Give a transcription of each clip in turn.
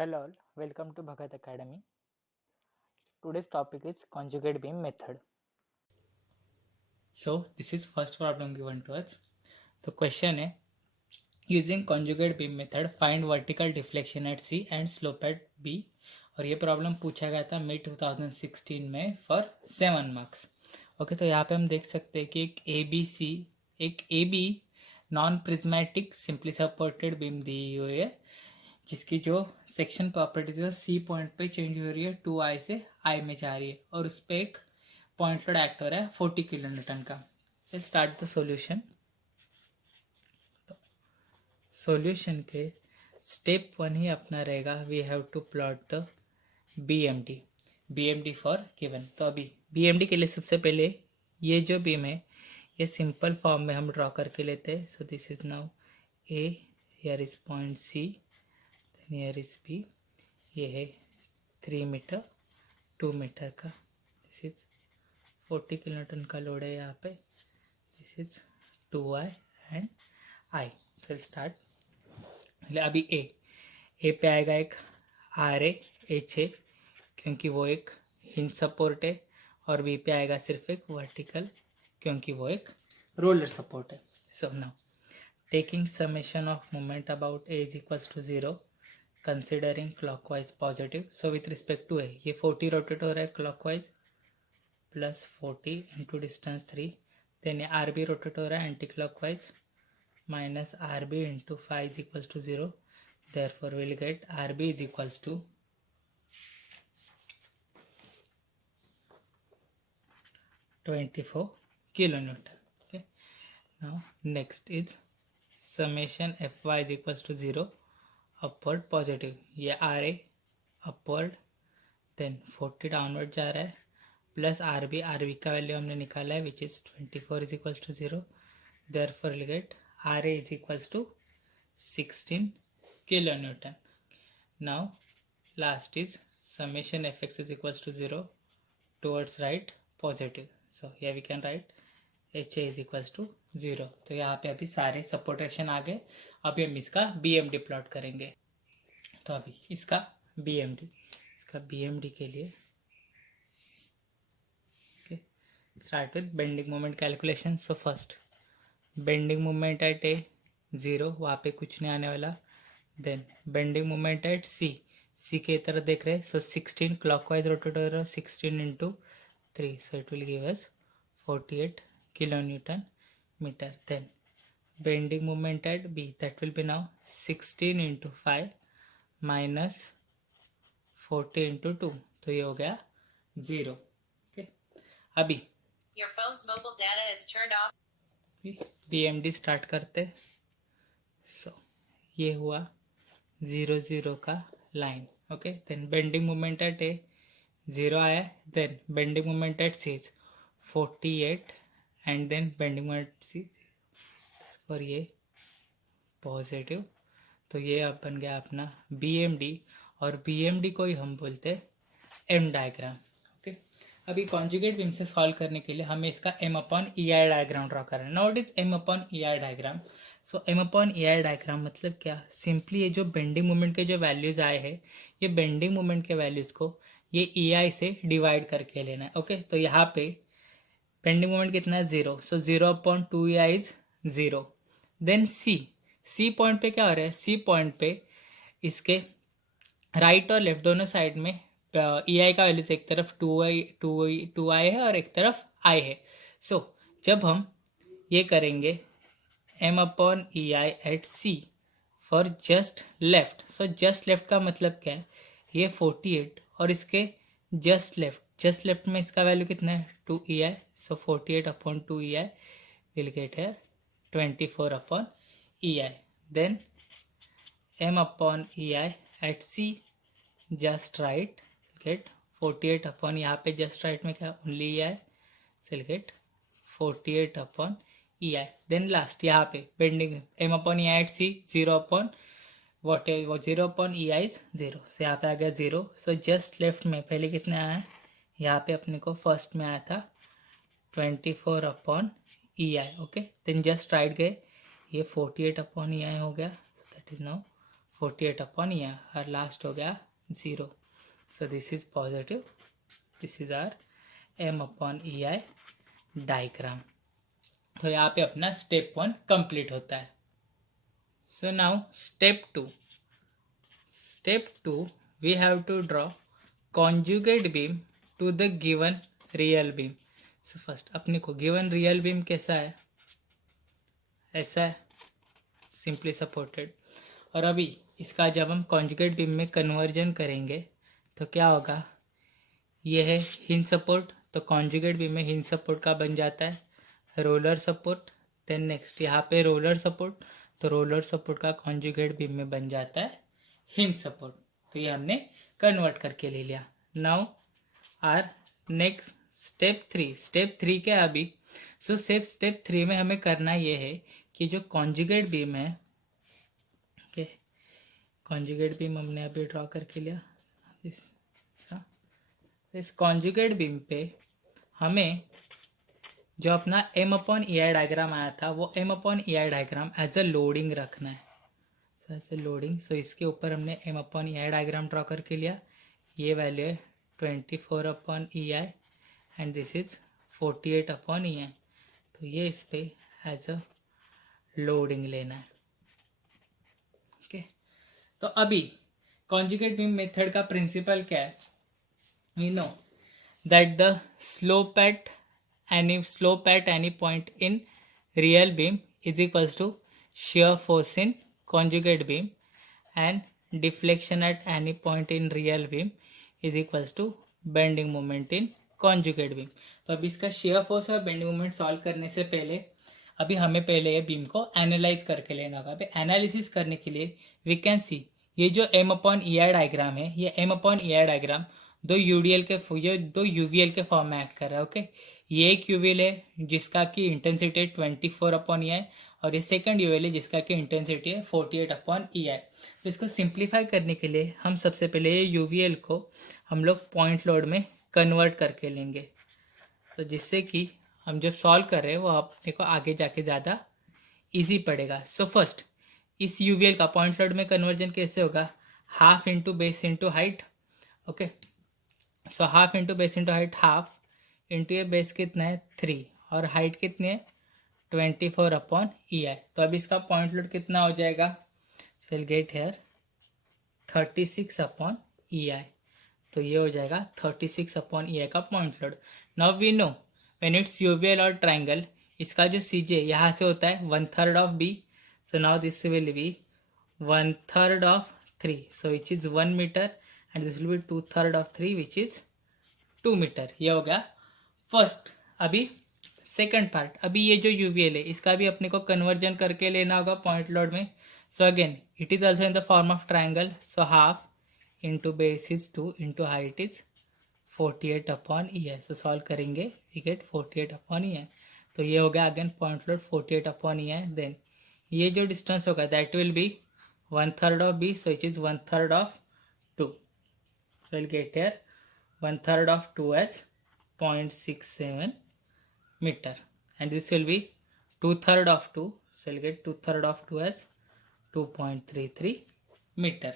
Hello all, welcome to Bhagat Academy. Today's topic is conjugate beam method. So this is first problem given to us. The question है using conjugate beam method find vertical deflection at C and slope at B और ये problem पूछा गया था mid 2016 में for 7 marks. Okay, तो यहाँ पे हम देख सकते हैं कि एक A B non prismatic simply supported beam दी हुई है जिसकी जो सेक्शन प्रॉपर्टीज है सी पॉइंट पे चेंज हो रही है 2i से i में जा रही है और उस पर एक पॉइंट लोड एक्ट हो रहा है 40 किलो न्यूटन का. Start the solution. तो सॉल्यूशन के स्टेप 1 ही अपना रहेगा. We have to plot the B M D for given. तो अभी बी एम डी के लिए सबसे पहले ये जो बीम है ये सिंपल फॉर्म में हम ड्रॉ करके लेते हैं. So this is now A, here is point C, near is B. ये है 3 मीटर 2 मीटर का. दिस इज 40 किलो न्यूटन का लोड है यहाँ पे. This is 2i and i. फिर स्टार्ट. अभी ए पे आएगा एक आर एच ए क्योंकि वो एक हिंज सपोर्ट है और बी पे आएगा सिर्फ एक वर्टिकल क्योंकि वो एक रोलर सपोर्ट है. So now taking summation of moment about A is equals to 0 considering clockwise positive. So with respect to A ये 40 रोटेट हो रहा है clockwise plus 40 into distance 3. Then R B rotate हो रहा है anti clockwise minus R B into 5 is equals to 0. Therefore will get R B is equals to 24 kilo newton. Okay. Now next is summation fy is equals to 0 upward positive. ये R A upward then 40 downward जा रहा है plus R B का value हमने निकाला है which is 24 is equals to 0. Therefore will get R A is equals to 16 kilo newton. Now last is summation fx is equals to 0 towards right positive. So here we can write HA is equals to 0. तो यहाँ पे अभी सारे support action आ गए. अभी हम इसका BMD plot करेंगे. तो अभी इसका BMD के लिए start with bending moment calculation. So first bending moment at A 0, वहाँ पे कुछ नहीं आने वाला. Then bending moment at C के तरफ देख रहे. सो 16 क्लॉकवाइज रोटेट हो रहा है 16 into 3. So it will give us 48 kilonewton meter. Then bending moment at B, that will be now 16 into 5 minus 40 into 2. तो ये हो गया 0. Okay. अभी Your phone's mobile data is turned off. BMD start करते. So ये हुआ 0 0 का line. Okay. Then bending moment at A 0 आया. Then bending moment at C 48 and then bending moment C और ये पॉजिटिव. तो ये अब बन गया अपना BMD और BMD को ही हम बोलते हैं M डायग्राम. ओके. अभी कॉन्जुगेट बीम से सॉल्व करने के लिए हमें इसका M/EI डायग्राम ड्रॉ करना है. Now it is M/EI diagram. So M/EI diagram मतलब क्या? सिंपली ये जो बेंडिंग मोमेंट के जो वैल्यूज आए हैं ये बेंडिंग मोमेंट के वैल्यूज को ये EI से डिवाइड करके लेना है. ओके. तो यहाँ पे बेंडिंग मोमेंट कितना है 0. So 0/2EI is 0. Then C point पे क्या हो रहा है? सी पॉइंट पे इसके राइट और लेफ्ट दोनों साइड में EI का वैल्यूज एक तरफ 2i है और एक तरफ i है. सो जब हम ये करेंगे M/EI at C for just left. So just left का मतलब क्या है? ये 48 और इसके जस्ट लेफ्ट में इसका वैल्यू कितना है 2EI. So 48/2EI will get here 24/EI. Then M/EI at C just right get 48 यहाँ पे जस्ट राइट में क्या only EI. So will get 48/EI. Then last यहाँ पे bending M/EI at C 0/EI is 0. So यहाँ पे आ गया 0. सो just left में पहले कितने आया है? यहाँ पे अपने को फर्स्ट में आया था 24/EI. Okay. Then just right गए ये 48/EI हो गया. So that is now 48 upon E I, और लास्ट हो गया 0. So this is positive. This is our M upon E I diagram. तो यहाँ पे अपना स्टेप 1 कंप्लीट होता है. So now step 2. Step 2, we have to draw conjugate beam to the given real beam. So first अपने को given real beam कैसा है, ऐसा है, simply supported. और अभी इसका जब हम conjugate beam में conversion करेंगे तो क्या होगा, ये है hinge support, तो conjugate beam में hinge support का बन जाता है roller support. then next यहाँ पे roller support, तो roller support का conjugate beam में बन जाता है हिंज सपोर्ट. तो ये हमने कन्वर्ट करके ले लिया. Now our next step 3. Step 3 क्या अभी, सो स्टेप 3 में हमें करना ये है कि जो कॉन्जुगेट बीम है, ओके, कॉन्जुगेट बीम हमने अभी ड्रॉ करके लिया. इस कॉन्जुगेट बीम पे हमें जो अपना M upon E I diagram आया था, वो M upon E I diagram as a loading रखना है. ऐसे लोडिंग. सो इसके ऊपर हमने M upon E I diagram draw करके लिया. ये वैल्यू है 24 upon E I and this is 48 upon E I. तो ये इस पे एज अ लोडिंग लेना है. ओके, तो अभी कॉन्जुगेट बीम मेथड का प्रिंसिपल क्या है, we know that the slope at any point in real beam is equals to shear force in conjugate beam and deflection at any point in real beam is equals to bending moment in conjugate beam. तो अब इसका shear force और bending moment solve करने से पहले अभी हमें पहले ये बीम को एनालाइज करके लेना होगा. अभी एनालिसिस करने के लिए वी कैन सी ये जो M upon E I diagram है, ये M upon E I diagram दो यूवीएल के फॉर्म में एक्ट कर रहा है. ओके, ये एक यूवीएल है जिसका की इंटेंसिटी है 24 अपॉन ई आई, और ये सेकंड यूएल है जिसका की इंटेंसिटी है 48 अपॉन ई आई. तो इसको सिंप्लीफाई करने के लिए हम सबसे पहले ये यूवीएल को हम लोग पॉइंट लोड में कन्वर्ट करके लेंगे. तो जिससे कि हम जब सॉल्व कर रहे हैं वो अपने को आगे जाके ज़्यादा इजी पड़ेगा. सो फर्स्ट इस यूवीएल का पॉइंट लोड में कन्वर्जन कैसे होगा, half into base into height. Okay, सो half into base into height, half into ये बेस कितना है 3 और हाइट कितनी है 24 अपॉन ई आई. तो अब इसका पॉइंट लोड कितना हो जाएगा, shall get here 36 upon E I. तो ये हो जाएगा 36 अपॉन ई आई का point load. Now we know when it's UVL और ट्राइंगल, इसका जो सी जे यहाँ से होता है 1/3 of B. So now this will be 1/3 of 3, so which is 1 meter, and this will be 2/3 of 3 which is 2 meter. ये हो गया फर्स्ट. अभी सेकंड पार्ट, अभी ये जो यूवीएल है इसका भी अपने को कन्वर्जन करके लेना होगा पॉइंट लोड में. So again it is also in the form of triangle. So half into base is 2 into height is 48 upon E I. So solve करेंगे we get 48 upon E I. तो ये हो गया again point load 48 upon E I. Then ये जो distance होगा that will be 1/3 of B, so it is 1/3 of 2. Will get here 1/3 of 2 as 0.67 meter, and this will be 2/3 of 2, so we'll get 2/3 of 2 as 2.33 meter.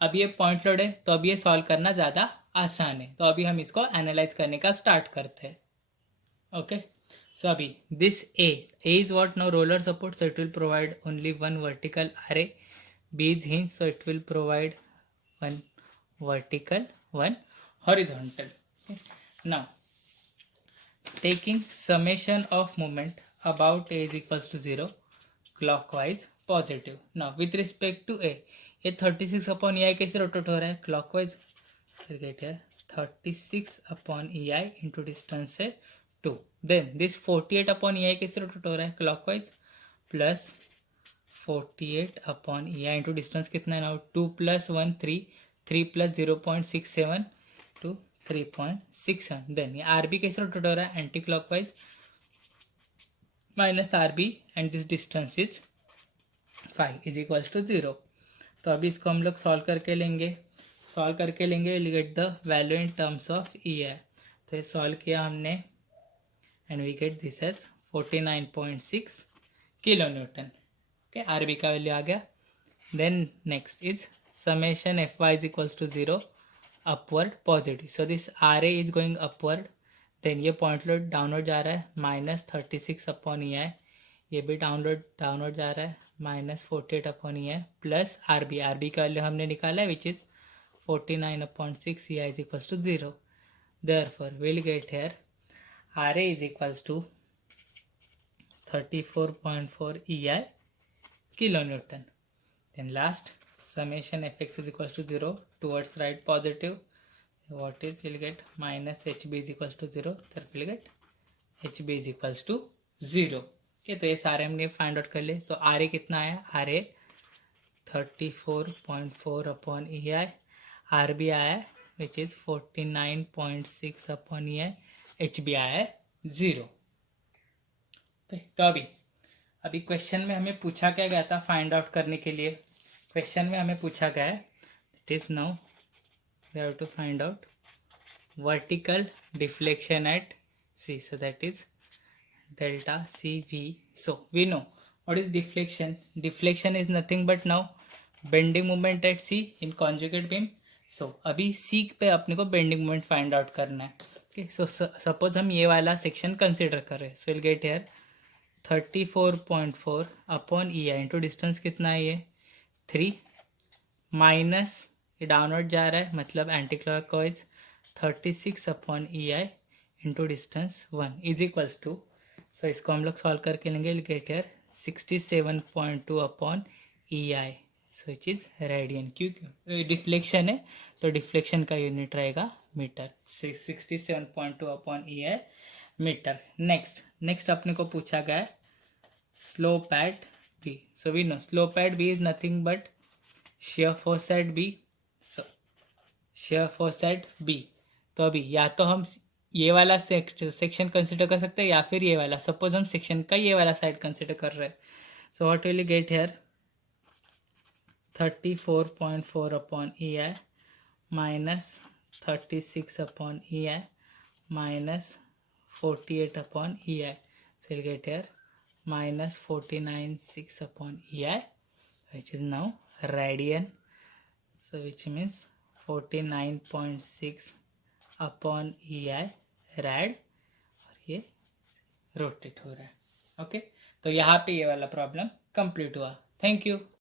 अब ये point load है तो अब ये solve करना ज़्यादा आसान है. तो अभी हम इसको एनालाइज करने का स्टार्ट करते हैं. ओके, सो अभी this A is what, now roller support, so it will provide only one vertical array. B is hinge, so it will provide one vertical, one horizontal. Okay. Now taking summation of moment about a is equals to 0 clockwise positive. Now with respect to a, ये 36 upon E I कैसे rotate हो रहा है clockwise. Get है 36 upon E I into distance से 2. Then this 48 upon E I कैसे rotate हो रहा है clockwise, plus 48 upon E I into distance कितना है नाउ 2 + 1 3, 3 + 0.67 टू 3.61. देन ये आर बी कैसे रोटेट हो रहा है anti clockwise, minus R B and this distance is 5 is equals to 0. तो अभी इसको हम लोग सॉल्व करके लेंगे. Will get the value in terms of E I. तो ये सॉल्व किया हमने and we get this as 49.6 kilo newton. Okay, R B का वैल्यू आ गया Then next is summation fy is equals to 0 upward positive. So this RA is going upward. Then ये point load downward जा रहा है -36 upon E आई. ये भी downward जा रहा है -48 upon E I plus R B का वैल्यू हमने निकाला है which is 49/6 E I is equals to 0. Therefore we'll get here RA is equals to 34.4 EI kilonewton. Then last summation fx is equals to 0 towards right positive. What is we'll get minus hb is equals to 0. Therefore we'll get hb is equals to 0. Okay, तो ये सारे हमने find out कर लिए. सो RA कितना आया? RA 34.4 upon E आई. RB आया which is 49.6 upon E I. HB आया 0. तो अभी क्वेश्चन में हमें पूछा क्या गया था फाइंड आउट करने के लिए. क्वेश्चन में हमें पूछा गया है it is now we have to find out vertical deflection at C. So that is delta CV. So we know what is deflection. Deflection is nothing but now bending moment at C in conjugate beam. So अभी C पे अपने को bending moment find out करना है. Okay, so suppose हम ये वाला section consider कर रहे हैं. So we'll get here 34.4 upon E I into distance कितना है ये 3 माइनस ये डाउनवर्ड जा रहा है मतलब anti clockwise 36 upon E I into distance 1 is equals to. So इसको हम लोग सॉल्व करके लेंगे get here 67.2 upon E I. So it is radian. क्योंकि डिफ्लेक्शन है तो डिफ्लेक्शन का यूनिट रहेगा metre. 67.2 upon E I metre. Next अपने को पूछा गया है slope at B. So we know slope at B is nothing but shear force at B. So shear force at B. तो अभी या तो हम ये वाला सेक्शन कंसिडर कर सकते हैं या फिर ये वाला. सपोज हम सेक्शन का ये वाला साइड कंसिडर कर रहे हैं. So what will you get here 34.4 upon E I minus 36 upon E I minus 48 upon EI. So we'll get here minus 49.6 upon EI, which is now radian. So which means 49.6 upon EI rad. और ये rotate हो रहा है. Okay, तो यहाँ पे ये वाला प्रॉब्लम कंप्लीट हुआ. Thank you.